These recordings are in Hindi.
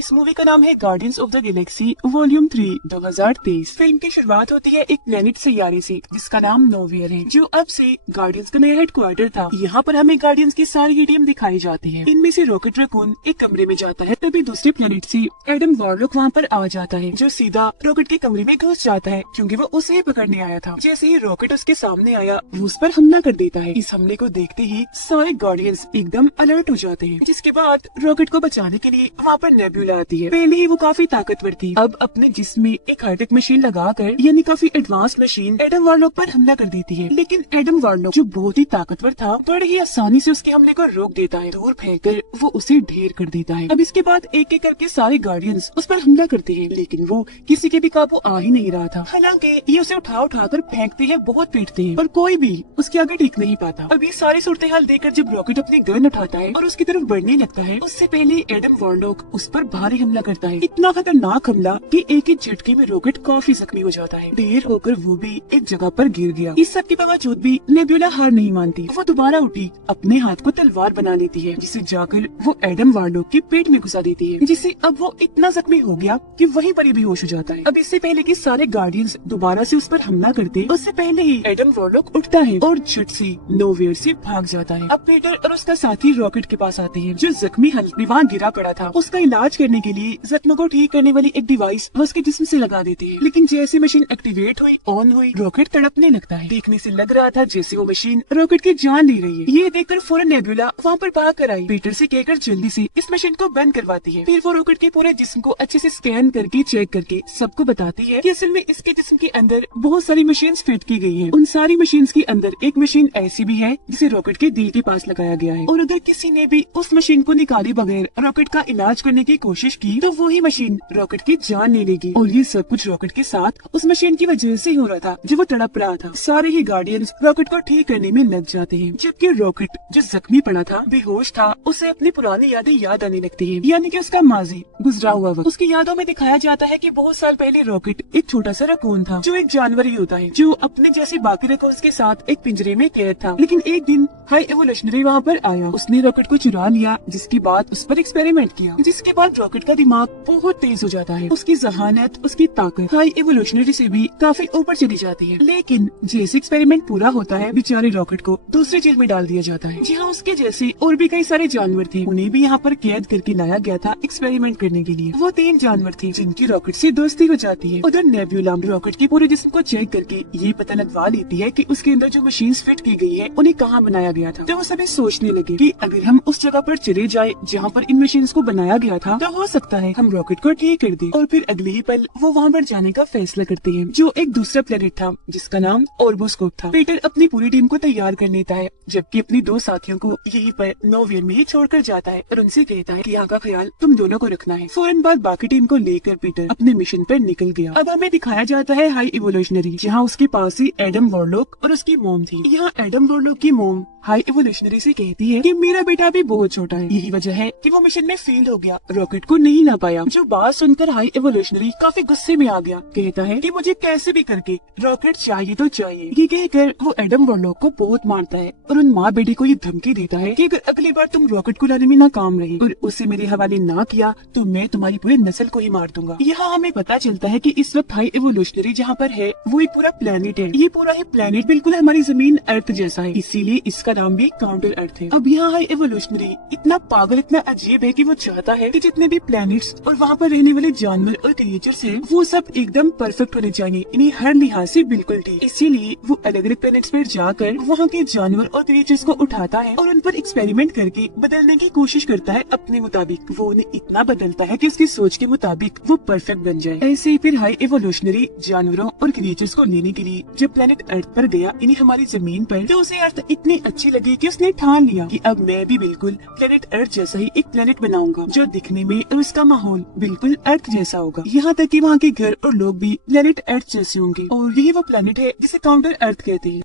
इस मूवी का नाम है guardians of the Galaxy volume 3 2023। Film की शुरुआत होती है एक प्लेनेट सैयारे से जिसका नाम नोवियर है, जो अब से गार्डियंस का नया हेडक्वार्टर था। यहाँ पर हमें गार्डियंस की सारी ही टीम दिखाई जाती है। इनमें से रॉकेट रैकून एक कमरे में जाता है, तभी दूसरे प्लेनेट से एडम वॉरलॉक वहाँ पर आ जाता है, जो सीधा रॉकेट के कमरे में घुस जाता है क्योंकि वो उसे ही पकड़ने आया था। जैसे ही रॉकेट उसके सामने आया, वो उस पर हमला कर देता है। इस हमले को देखते ही सारे गार्डियंस एकदम अलर्ट हो जाते हैं, जिसके बाद रॉकेट को बचाने के लिए वहाँ पर नेब्यूला आती है। पहले ही वो काफी ताकतवर थी, अब अपने जिस्म में एक हाईटेक मशीन लगाकर, यानी काफी एडवांस मशीन, एडम वॉरलॉक पर हमला कर देती है। लेकिन एडम वॉरलॉक जो बहुत ही ताकतवर था, बड़े ही आसानी से उसके हमले को रोक देता है। दूर फेंककर वो उसे ढेर कर देता है। अब इसके बाद एक एक करके सारे गार्डियंस उस पर हमला करते हैं, लेकिन वो किसी के भी काबू आ ही नहीं रहा था। हालांकि ये उसे उठा कर फेंकते हैं, बहुत पीटते हैं, पर कोई भी उसके आगे टिक नहीं पाता। अब ये सारी सूरत हाल देखकर जब रॉकेट अपनी गन उठाता है और उसकी तरफ बढ़ने लगता है, उससे पहले एडम वॉरलॉक उस पर भारी हमला करता है। इतना खतरनाक हमला कि एक ही झटके में रॉकेट काफी जख्मी हो जाता है। ढेर होकर वो भी एक जगह पर गिर गया। इस सब के बावजूद भी नेब्यूला हार नहीं मानती। वो दोबारा उठी, अपने हाथ को तलवार बना लेती है, जिसे जाकर वो एडम वॉरलॉक के पेट में घुसा देती है, जिससे अब वो इतना जख्मी हो गया कि वहीं पर ही बेहोश हो जाता है। अब इससे पहले कि सारे गार्डियंस दोबारा से उस पर हमला करते, उससे पहले ही एडम वॉरलॉक उठता है और झट से नोवेयर से भाग जाता है। अब पीटर और उसका साथी रॉकेट के पास आते हैं, जो जख्मी हालत में वहाँ गिरा पड़ा था। उसका इलाज करने के लिए जख्मों को ठीक करने वाली एक डिवाइस वो उसके जिस्म से लगा देते हैं। लेकिन जैसे मशीन एक्टिवेट हुई, ऑन हुई, रॉकेट तड़पने लगता है। देखने से लग रहा था जैसे वो मशीन रॉकेट की जान ले रही है। ये देखकर फौरन नेब्यूला वहाँ पर भाग कर आई, पीटर से कहकर जल्दी से इस मशीन को बंद करवाती है। फिर वो रॉकेट के पूरे जिस्म को अच्छे से स्कैन करके चेक करके सबको बताती है कि असल में इसके जिस्म के अंदर बहुत सारी मशीन्स फिट की गई हैं। उन सारी मशीन्स के अंदर एक मशीन ऐसी भी है जिसे रॉकेट के दिल के पास लगाया गया है, और अगर किसी ने भी उस मशीन को निकाले बगैर रॉकेट का इलाज करने की कोशिश की तो वही मशीन रॉकेट की जान ले लेगी। और ये सब कुछ रॉकेट के साथ उस मशीन की वजह से हो रहा था, जो वो तड़प रहा था। सारे ही गार्डियंस रॉकेट को ठीक करने में लग जाते हैं, जबकि रॉकेट जो जख्मी पड़ा था, बेहोश था, उसे अपनी पुरानी यादें याद आने लगती है, यानी कि उसका माजी, गुजरा हुआ वक्त। उसकी यादों में दिखाया जाता है कि बहुत साल पहले रॉकेट एक छोटा सा रकून था, जो एक जानवर ही होता है, जो अपने जैसे बाकी रकून्स के साथ एक पिंजरे में कैद था। लेकिन एक दिन हाई एवोल्यूशनरी वहाँ पर आया, उसने रॉकेट को चुरा लिया, जिसके बाद उस पर एक्सपेरिमेंट किया, जिसके बाद रॉकेट का दिमाग बहुत तेज हो जाता है। उसकी जहानत, उसकी ताकत हाई एवोल्यूशनरी से भी काफी ऊपर चली जाती है। लेकिन जैसे एक्सपेरिमेंट पूरा होता है, बेचारे रॉकेट को दूसरी जेल में डाल दिया जाता है, जहाँ उसके जैसे और भी कई सारे जानवर थे। उन्हें भी यहाँ पर कैद करके लाया गया था एक्सपेरिमेंट करने के लिए। वो 3 जानवर थे जिनकी रॉकेट से दोस्ती हो जाती है। उधर नेब्यूला रॉकेट के पूरे जिस्म को चेक करके ये पता लगवा लेती है कि उसके अंदर जो मशीन फिट की गई है उन्हें कहाँ बनाया गया था। तो वो सभी सोचने लगे कि अगर हम उस जगह पर चले जाए जहाँ पर इन मशीन को बनाया गया था, तो हो सकता है हम रॉकेट को ठीक कर दे। और फिर अगले ही पल वो वहाँ पर जाने का फैसला करते हैं, जो एक दूसरा प्लेनेट था जिसका नाम ऑर्बोस्कोप था। पीटर अपनी पूरी टीम को तैयार कर लेता है, जबकि अपनी 2 साथियों को यहीं पर नोवियर में ही छोड़कर जाता है और उनसे कहता है कि यहाँ का ख्याल तुम दोनों को रखना है। फौरन बाद बाकी टीम को लेकर पीटर अपने मिशन पर निकल गया। अब हमें दिखाया जाता है हाई इवोल्यूशनरी, जहाँ उसके पास ही एडम वॉरलॉक और उसकी मोम थी। यहाँ एडम वॉरलॉक की मोम हाई इवोल्यूशनरी से कहती है कि मेरा बेटा भी बहुत छोटा है, यही वजह है कि वो मिशन में फेल हो गया, रॉकेट को नहीं ला पाया। जो बात सुनकर हाई इवोल्यूशनरी काफी गुस्से में आ गया, कहता है कि मुझे कैसे भी करके रॉकेट चाहिए तो चाहिए। ये कहकर वो एडम वॉरलॉक को बहुत मारता है और उन माँ बेटी को ये धमकी देता है कि अगर अगली बार तुम रॉकेट को लाने में नाकाम रहे और उसे मेरे हवाले ना किया तो मैं तुम्हारी पूरी नस्ल को ही मार दूंगा। यहाँ हमें पता चलता है कि इस वक्त हाई इवोल्यूशनरी जहाँ पर है वो एक पूरा प्लेनेट है। ये पूरा ही प्लेनेट बिल्कुल हमारी जमीन अर्थ जैसा है, इसीलिए इसका नाम भी काउंटर अर्थ है। अब यहाँ हाई इवोल्यूशनरी इतना पागल, इतना अजीब है कि वो चाहता है कि जितने भी प्लैनेट्स और वहाँ पर रहने वाले जानवर और क्रिएचर्स हैं, वो सब एकदम परफेक्ट होने चाहिए, इन्हें हर लिहाज से बिल्कुल ठीक। इसीलिए वो अलग अलग प्लैनेट्स पर जाकर वहाँ के जानवर और क्रिएचर्स को उठाता है और उन पर एक्सपेरिमेंट करके बदलने की कोशिश करता है अपने मुताबिक। वो उन्हें इतना बदलता है कि उसकी सोच के मुताबिक वो परफेक्ट बन जाए। ऐसे ही फिर हाई इवोल्यूशनरी जानवरों और क्रिएचर्स को लेने के लिए जब प्लेनेट अर्थ पर गया, इन्हें हमारी जमीन पर, तो उसे अर्थ इतनी अच्छी लगी कि उसने ठान लिया कि अब मैं भी बिल्कुल प्लेनेट अर्थ जैसा ही एक प्लेनेट बनाऊंगा, जो दिखने में और उसका माहौल बिल्कुल अर्थ जैसा होगा। यहाँ तक कि वहाँ के घर और लोग भी प्लेनेट अर्थ जैसे होंगे, और यही वो प्लेनेट है जिसे काउंटर अर्थ कहते हैं।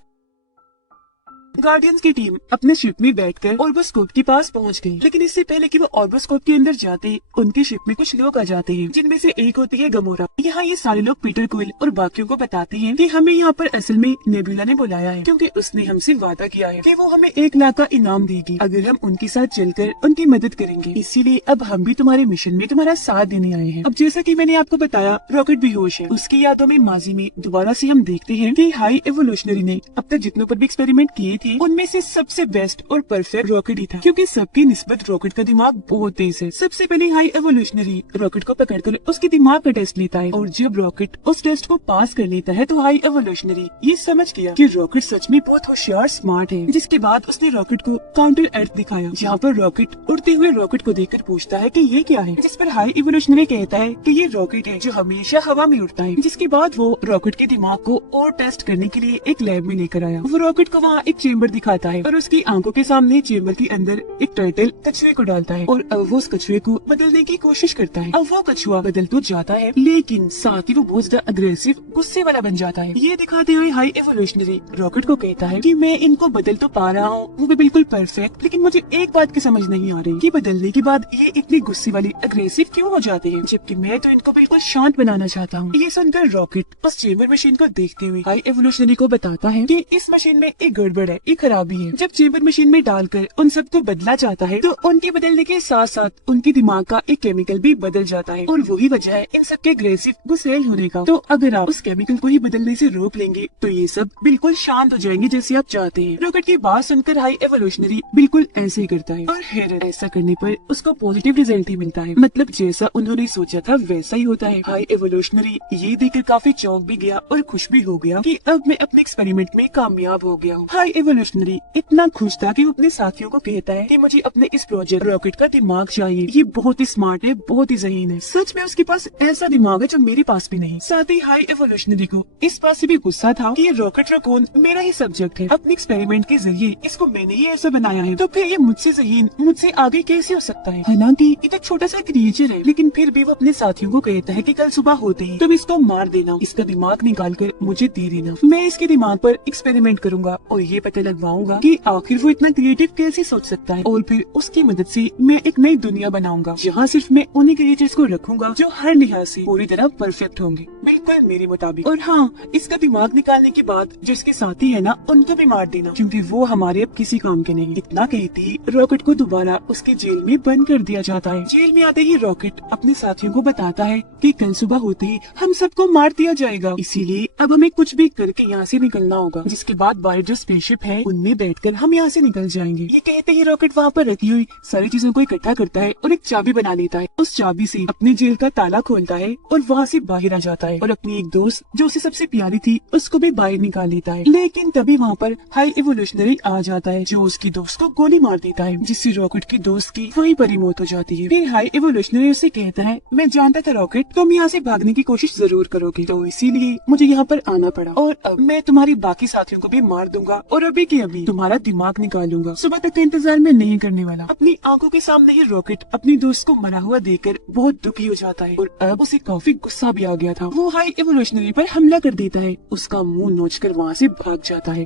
गार्डियंस की टीम अपने शिप में बैठकर ऑर्बोस्कोप के पास पहुंच गई। लेकिन इससे पहले कि वो ऑर्बोस्कोप के अंदर जाते, उनके शिप में कुछ लोग आ जाते हैं, जिनमें से एक होती है गमोरा। यहाँ ये सारे लोग पीटर क्विल और बाकियों को बताते हैं कि हमें यहाँ पर असल में नेबुला ने बुलाया है, क्योंकि उसने हमसे वादा किया है कि वो हमें 1 लाख का इनाम देगी अगर हम उनके साथ चलकर उनकी मदद करेंगे। इसीलिए अब हम भी तुम्हारे मिशन में तुम्हारा साथ देने आए हैं। अब जैसा कि मैंने आपको बताया, रॉकेट बेहोश है। उसकी यादों में माजी में दोबारा से हम देखते हैं कि हाई एवोल्यूशनरी ने अब तक जितनों पर भी एक्सपेरिमेंट किए थे, उनमें से सबसे बेस्ट और परफेक्ट रॉकेट ही था, क्योंकि सबकी निस्बत रॉकेट का दिमाग बहुत तेज है। सबसे पहले हाई एवोल्यूशनरी रॉकेट को पकड़कर उसके दिमाग का टेस्ट लेता है, और जब रॉकेट उस टेस्ट को पास कर लेता है तो हाई एवोल्यूशनरी ये समझ गया कि रॉकेट सच में बहुत होशियार स्मार्ट है। जिसके बाद उसने रॉकेट को काउंटर अर्थ दिखाया, जहाँ पर रॉकेट उड़ते हुए रॉकेट को देखकर पूछता है कि ये क्या है, जिस पर हाई एवोल्यूशनरी कहता है कि ये रॉकेट है जो हमेशा हवा में उड़ता है। जिसके बाद वो रॉकेट के दिमाग को और टेस्ट करने के लिए एक लैब में लेकर आया। वो रॉकेट को वहाँ एक चेम्बर दिखाता है और उसकी आंखों के सामने चेम्बर के अंदर एक टर्टल कछुए को डालता है, और अब वो उस कछुए को बदलने की कोशिश करता है। अब वो कछुआ बदल तो जाता है, लेकिन साथ ही वो बहुत ज्यादा अग्रेसिव, गुस्से वाला बन जाता है। ये दिखाते हुए हाई एवोल्यूशनरी रॉकेट को कहता है कि मैं इनको बदल तो पा रहा हूँ, वो भी बिल्कुल परफेक्ट, लेकिन मुझे एक बात की समझ नहीं आ रही कि बदलने के बाद ये इतनी गुस्से वाली अग्रेसिव क्यों हो जाते हैं, जबकि मैं तो इनको बिल्कुल शांत बनाना चाहता हूँ। ये सुनकर रॉकेट उस चेम्बर मशीन को देखते हुए हाई एवोल्यूशनरी को बताता है कि इस मशीन में एक गड़बड़ है, एक खराबी है। जब चेम्बर मशीन में डालकर उन सबको बदला जाता है, तो उनके बदलने के साथ साथ उनके दिमाग का एक केमिकल भी बदल जाता है, और वही वजह है इन सबके अग्रेसिव गुस्सैल होने का। तो अगर आप उस केमिकल को ही बदलने से रोक लेंगे तो ये सब बिल्कुल शांत हो जाएंगे जैसे आप चाहते हैं। रॉकेट की बात सुनकर हाई एवोल्यूशनरी बिल्कुल ऐसे ही करता है, और हैरत, ऐसा करने पर उसको पॉजिटिव रिजल्ट ही मिलता है। मतलब जैसा उन्होंने सोचा था वैसा ही होता है। हाई एवोल्यूशनरी ये देखकर काफी चौंक भी गया और खुश भी हो गया कि अब मैं अपने एक्सपेरिमेंट में कामयाब हो गया हूँ। हाई एवोल्यूशनरी इतना खुश था कि वो अपने साथियों को कहता है कि मुझे अपने इस प्रोजेक्ट रॉकेट का दिमाग चाहिए, ये बहुत ही स्मार्ट है, बहुत ही ज़हीन है। सच में उसके पास ऐसा दिमाग है जो मेरे पास भी नहीं। साथ ही हाई एवोल्यूशनरी को इस बात से भी गुस्सा था कि ये रॉकेट रकून मेरा ही सब्जेक्ट है। अपने एक्सपेरिमेंट के जरिए इसको मैंने ही ऐसा बनाया है, तो फिर ये मुझसे ज़हीन, मुझसे आगे कैसे हो सकता है। हालांकि ये तो छोटा सा क्रिएचर है, लेकिन फिर भी वो अपने साथियों को कहता है कि कल सुबह होते ही तुम इसको मार देना, इसका दिमाग निकाल कर मुझे दे देना। मैं इसके दिमाग पर एक्सपेरिमेंट करूंगा और ये पता लगवाऊंगा कि आखिर वो इतना क्रिएटिव कैसे सोच सकता है, और फिर उसकी मदद से मैं एक नई दुनिया बनाऊंगा, जहाँ सिर्फ मैं उन्हीं क्रिएचर्स को रखूंगा जो हर लिहाज से पूरी तरह परफेक्ट होंगे, बिल्कुल मेरे मुताबिक। और हाँ, इसका दिमाग निकालने के बाद जो इसके साथी है ना, उनको भी मार देना, क्योंकि वो हमारे अब किसी काम के नहीं। इतना कहते ही रॉकेट को दोबारा उसके जेल में बंद कर दिया जाता है। जेल में आते ही रॉकेट अपने साथियों को बताता है कि कल सुबह होते ही हम सबको मार दिया जाएगा, इसीलिए अब हमें कुछ भी करके यहाँ से निकलना होगा। जिसके बाद बाहर जो स्पेसशिप है उनमें बैठकर हम यहाँ से निकल जाएंगे। ये कहते ही रॉकेट वहाँ पर रखी हुई सारी चीजों को इकट्ठा करता है और एक चाबी बना लेता है। उस चाबी से अपने जेल का ताला खोलता है और वहाँ से बाहर आ जाता है, और अपनी एक दोस्त जो उसे सबसे प्यारी थी उसको भी बाहर निकाल लेता है। लेकिन तभी वहाँ पर हाई एवोल्यूशनरी आ जाता है, जो उसकी दोस्त को गोली मार देता है, जिससे रॉकेट की दोस्त की वहीं पर ही मौत हो जाती है। फिर हाई एवोल्यूशनरी उससे कहता है, मैं जानता था रॉकेट तुम यहाँ से भागने की कोशिश जरूर करोगे, तो इसीलिए मुझे यहाँ पर आना पड़ा, और अब मैं तुम्हारी बाकी साथियों को भी मार दूंगा और अभी के अभी तुम्हारा दिमाग निकालूंगा। सुबह तक का इंतजार मैं नहीं करने वाला। अपनी आंखों के सामने ही रॉकेट अपनी दोस्त को मरा हुआ देखकर बहुत दुखी हो जाता है, और अब उसे काफी गुस्सा भी आ गया था। वो हाई एवोल्यूशनरी पर हमला कर देता है, उसका मुंह नोचकर वहाँ से भाग जाता है।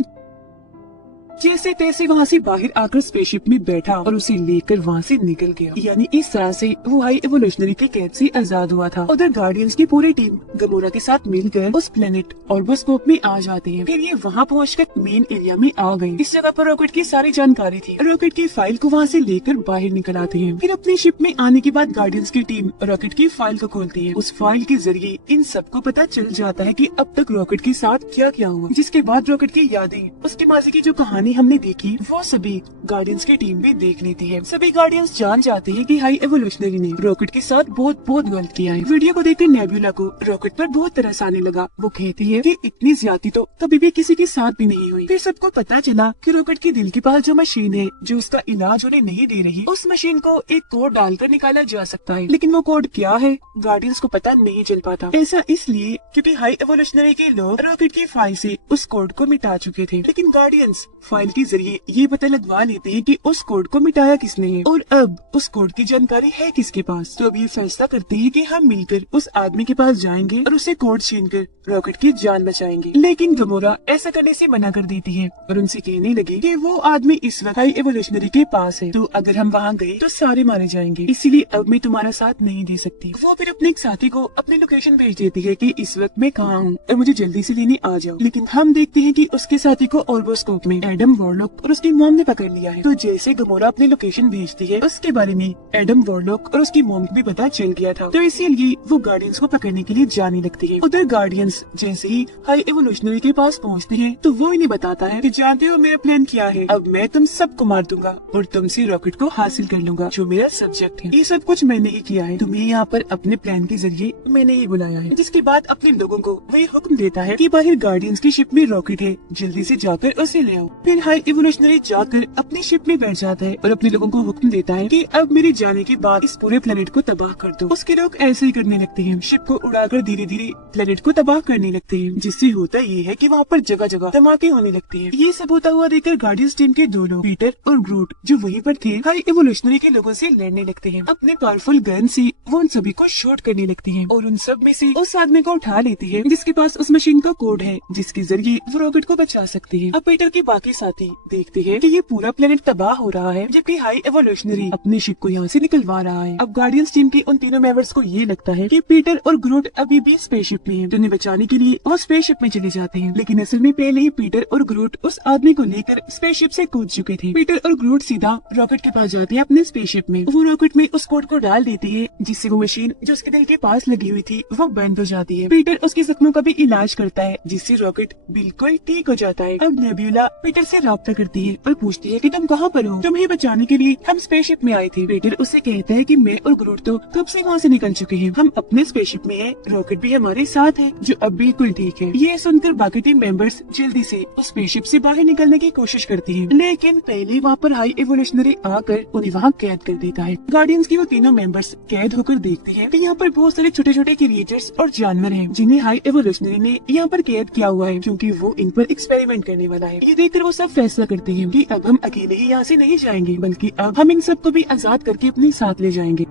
जैसे तैसे वहाँ से बाहर आकर स्पेसशिप में बैठा और उसे लेकर वहाँ से निकल गया। यानी इस तरह से वो हाई एवोल्यूशनरी के कैद से आजाद हुआ था। उधर गार्डियंस की पूरी टीम गमोरा के साथ मिलकर उस प्लेनेट ऑर्बोस्कोप में आ जाते हैं। फिर ये वहाँ पहुँचकर मेन एरिया में आ गए। इस जगह पर रॉकेट की सारी जानकारी थी। रॉकेट की फाइल को वहाँ से लेकर बाहर निकल आते हैं। फिर अपनी शिप में आने के बाद गार्डियंस की टीम रॉकेट की फाइल को खोलती है। उस फाइल के जरिए इन सबको पता चल जाता है कि अब तक रॉकेट के साथ क्या क्या हुआ। जिसके बाद रॉकेट की यादें, उसके माजी की जो कहानी हमने देखी, वो सभी गार्डियंस की टीम भी देख लेती है। सभी गार्डियंस जान जाते हैं कि हाई एवोल्यूशनरी ने रॉकेट के साथ बहुत बहुत गलत किया है। वीडियो को देखकर नेबुला को रॉकेट पर बहुत तरस आने लगा। वो कहती है कि इतनी ज्यादती तो कभी भी किसी के साथ भी नहीं हुई। फिर सबको पता चला कि रॉकेट के दिल के पास जो मशीन है जो उसका इलाज उन्हें नहीं दे रही, उस मशीन को एक कोड डालकर निकाला जा सकता है। लेकिन वो कोड क्या है गार्डियंस को पता नहीं चल पाता। ऐसा इसलिए क्योंकि हाई एवोल्यूशनरी के लोग रॉकेट की फाइल से उस कोड को मिटा चुके थे। लेकिन गार्डियंस फाइल मोबाइल के जरिए ये पता लगवा लेते हैं कि उस कोड को मिटाया किसने है और अब उस कोड की जानकारी है किसके पास। तो अब ये फैसला करते हैं कि हम मिलकर उस आदमी के पास जाएंगे और उसे कोड छीनकर रॉकेट की जान बचाएंगे। लेकिन गमोरा ऐसा करने से मना कर देती है और उनसे कहने लगी कि वो आदमी इस वक्त हाई एवोल्यूशनरी के पास है, तो अगर हम वहाँ गए तो सारे मारे जाएंगे, इसीलिए अब मैं तुम्हारा साथ नहीं दे सकती। वो फिर अपने एक साथी को अपनी लोकेशन भेज देती है कि इस वक्त मैं कहाँ हूँ और मुझे जल्दी से लेने आ जाओ। लेकिन हम देखते हैं कि उसके साथी को ऑर्बोस्कोप में एडम वॉरलॉक और उसकी मॉम ने पकड़ लिया है। तो जैसे गमोरा अपनी लोकेशन भेजती है उसके बारे में एडम वॉरलॉक और उसकी मॉम को भी पता चल गया था, तो इसीलिए वो गार्डियंस को पकड़ने के लिए जाने लगती है। उधर गार्डियंस जैसे ही हाई एवोल्यूशनरी के पास पहुँचते हैं तो वो इन्हें बताता है कि जानते हो मेरा प्लान क्या है, अब मैं तुम सबको मार दूंगा और तुमसे रॉकेट को हासिल कर लूंगा जो मेरा सब्जेक्ट है। ये सब कुछ मैंने ही किया है, तुम्हें यहाँ पर अपने प्लान के जरिए मैंने ही बुलाया है। जिसके बाद अपने लोगों को वही हुक्म देता है कि बाहर गार्डियंस की शिप में रॉकेट है, जल्दी से जाकर उसे ले आओ। फिर हाई एवोल्यूशनरी जाकर अपनी शिप में बैठ जाता है और अपने लोगों को हुक्म देता है कि अब मेरे जाने के बाद इस पूरे प्लेनेट को तबाह कर दो। उसके लोग ऐसे ही करने लगते हैं, शिप को उड़ाकर धीरे धीरे प्लेनेट को तबाह करने लगते हैं। जिससे होता ये है कि वहाँ पर जगह जगह धमाके होने लगते हैं। ये सब होता हुआ देखकर गार्डियंस टीम के दो लोग पीटर और ग्रूट जो वहीं पर थे हाई एवोल्यूशनरी के लोगों से लड़ने लगते हैं। अपने पावरफुल गन से वो उन सभी को शॉट करने लगती हैं और उन सब में से उस आदमी को उठा लेती है जिसके पास उस मशीन का कोड है जिसके जरिए वो रॉकेट को बचा सकते हैं। अब पीटर के बाकी साथी देखते हैं कि ये पूरा प्लेनेट तबाह हो रहा है जबकि हाई एवोल्यूशनरी अपनी शिप को यहाँ से निकलवा रहा है। अब गार्डियंस टीम के उन तीनों मेंबर्स को ये लगता है कि पीटर और ग्रूट अभी भी स्पेसशिप में हैं, तो उन्हें बचाने के लिए वो स्पेसशिप में चले जाते हैं। लेकिन असल में पहले ही पीटर और ग्रूट उस आदमी को लेकर स्पेसशिप से कूद चुके थे। पीटर और ग्रूट सीधा रॉकेट के पास जाते हैं अपने स्पेसशिप में। वो रॉकेट में उस कोड को डाल देते हैं जिससे वो मशीन जो उसके दिल के पास लगी हुई थी वो बंद हो जाती है। पीटर उसके जख्मों का भी इलाज करता है जिससे रॉकेट बिल्कुल ठीक हो जाता है। अब नेब्यूला पीटर से राब्ता करती है और पूछती है कि तुम कहाँ पर हो, तुम्हें बचाने के लिए हम स्पेसशिप में आए थे। पीटर उससे कहता है कि मैं और ग्रूट तो कब से वहाँ से निकल चुके हैं, हम अपने स्पेसशिप में हैं, रॉकेट भी हमारे साथ है जो अब बिल्कुल ठीक है। ये सुनकर बाकी टीम मेंबर्स जल्दी से उस स्पेसशिप से बाहर निकलने की कोशिश करती है, लेकिन पहले वहाँ पर हाई एवोल्यूशनरी आकर उन्हें वहाँ कैद कर देता है। गार्डियंस की वो तीनों मेंबर्स कैद होकर देखते हैं कि यहाँ पर बहुत सारे छोटे छोटे क्रिएचर्स और जानवर हैं जिन्हें हाई एवोल्यूशनरी ने यहाँ पर कैद किया हुआ है क्योंकि वो इन पर एक्सपेरिमेंट करने वाला है। ये देखकर वो सब फैसला करते हैं कि अब हम अकेले ही यहाँ से नहीं जाएंगे बल्कि अब हम इन सबको भी आजाद करके अपने साथ ले जाएंगे।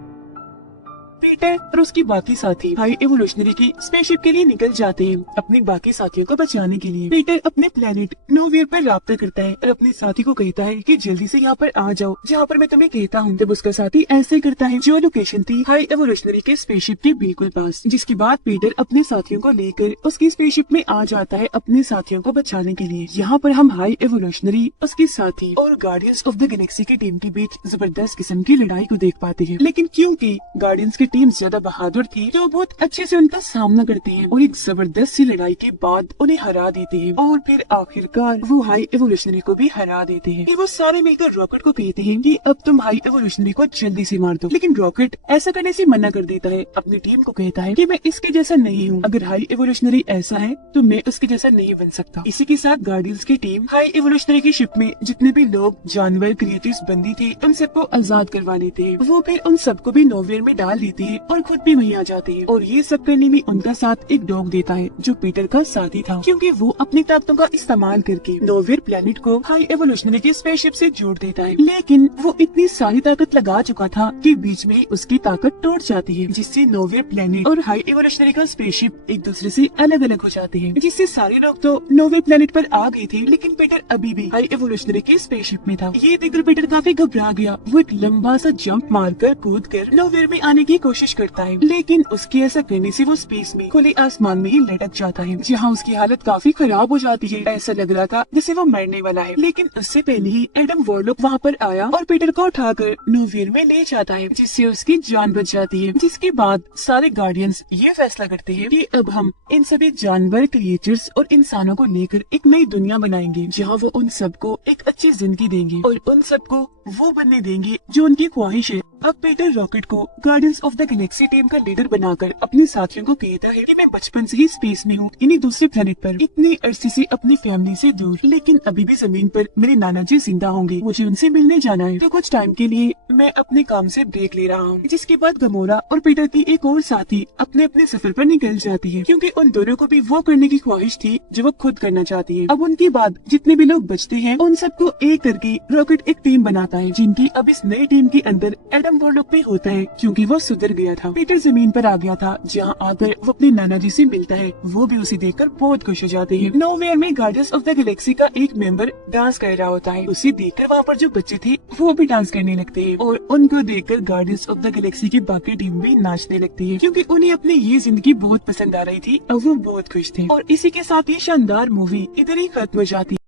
पीटर और उसकी बाकी साथी हाई एवोल्यूशनरी की स्पेसशिप के लिए निकल जाते हैं अपने बाकी साथियों को बचाने के लिए। पीटर अपने प्लेनेट नोवियर पर राब्ता करता है और अपने साथी को कहता है कि जल्दी से यहाँ पर आ जाओ जहाँ पर मैं तुम्हें कहता हूँ। जब उसका साथी ऐसे करता है जो लोकेशन थी हाई एवोल्यूशनरी के स्पेसशिप के बिल्कुल पास, जिसके बाद पीटर अपने साथियों को लेकर उसकी स्पेसशिप में आ जाता है अपने साथियों को बचाने के लिए। यहाँ पर हम हाई एवोल्यूशनरी, उसके साथी और गार्डियंस ऑफ द गैलेक्सी की टीम के बीच जबरदस्त किस्म की लड़ाई को देख पाते हैं। लेकिन क्योंकि गार्डियंस की टीम ज्यादा बहादुर थी तो बहुत अच्छे से उनका सामना करते हैं और एक जबरदस्त सी लड़ाई के बाद उन्हें हरा देते हैं और फिर आखिरकार वो हाई एवोल्यूशनरी को भी हरा देते हैं। फिर वो सारे मिलकर रॉकेट को कहते हैं कि अब तुम हाई एवोल्यूशनरी को जल्दी से मार दो, लेकिन रॉकेट ऐसा करने से मना कर देता है। अपनी टीम को कहता है कि मैं इसके जैसा नहीं हूँ, अगर हाई एवोल्यूशनरी ऐसा है तो मैं उसके जैसा नहीं बन सकता। इसी के साथ गार्डियंस की टीम हाई एवोल्यूशनरी की शिप में जितने भी लोग, जानवर, क्रिएचर्स बंदी थे उन सबको आजाद करवा लेते हैं। वो फिर उन सबको भी नोवियर में डाल देते हैं और खुद भी वहीं आ जाते हैं और ये सब करने में उनका साथ एक डॉग देता है जो पीटर का साथी था, क्योंकि वो अपनी ताकतों का इस्तेमाल करके नोवियर प्लेनेट को हाई एवोल्यूशनरी की स्पेसशिप से जोड़ देता है। लेकिन वो इतनी सारी ताकत लगा चुका था कि बीच में उसकी ताकत टूट जाती है जिससे नोवियर प्लेनेट और हाई एवोल्यूशनरी का स्पेसशिप एक दूसरे से अलग अलग हो जाते हैं, जिससे सारे लोग तो नोवियर प्लेनेट पर आ गए थे लेकिन पीटर अभी भी हाई एवोल्यूशनरी के स्पेसशिप में था। ये देखकर पीटर काफी घबरा गया। वो एक लंबा सा जंप मारकर कूद कर नोवियर में आने की कोशिश करता है, लेकिन उसके ऐसा करने से वो स्पेस में खुले आसमान में ही लटक जाता है जहाँ उसकी हालत काफी खराब हो जाती है। ऐसा लग रहा था जैसे वो मरने वाला है, लेकिन उससे पहले ही एडम वॉरलॉक वहाँ पर आया और पीटर को उठाकर नोवियर में ले जाता है जिससे उसकी जान बच जाती है। जिसके बाद सारे गार्डियंस ये फैसला करते हैं कि अब हम इन सभी जानवर, क्रिएचर्स और इंसानों को लेकर एक नई दुनिया बनाएंगे जहाँ वो उन सबको एक अच्छी जिंदगी देंगे और उन सबको वो बनने देंगे जो उनकी ख्वाहिश है। अब पीटर रॉकेट को guardians of the Galaxy team का लीडर बनाकर अपने साथियों को कहता है कि मैं बचपन से ही स्पेस में हूँ, इन्हीं दूसरे प्लेनेट पर, इतनी अरसे से अपनी फैमिली से दूर, लेकिन अभी भी जमीन पर मेरे नाना जी जिंदा होंगे, मुझे उनसे मिलने जाना है, तो कुछ टाइम के लिए मैं अपने काम से ब्रेक ले रहा हूँ। जिसके बाद गमोरा और पीटर की एक और साथी अपने अपने सफर पर निकल जाती है, क्योंकि उन दोनों को भी वो करने की ख्वाहिश थी जो वो खुद करना चाहती है। अब उनके बाद जितने भी लोग बचते हैं उन सबको एक करके रॉकेट एक टीम बनाता है, जिनकी अब इस नई टीम के अंदर एडम वॉरलॉक भी होता है, क्योंकि वो सुधर गया था। पीटर जमीन पर आ गया था, जहाँ आकर वो अपने नाना जी से मिलता है। वो भी उसे देखकर बहुत खुश हो जाते हैं। नोवेयर में गार्डियंस ऑफ द गैलेक्सी का एक मेंबर डांस कर रहा होता है। उसे देखकर वहाँ पर जो बच्चे थे वो भी डांस करने लगते हैं, और उनको देखकर गार्डियंस ऑफ द गैलेक्सी की बाकी टीम भी नाचने लगती है, क्योंकि उन्हें अपनी ये जिंदगी बहुत पसंद आ रही थी और वो बहुत खुश थे। और इसी के साथ ये शानदार मूवी इधर ही खत्म हो जाती है।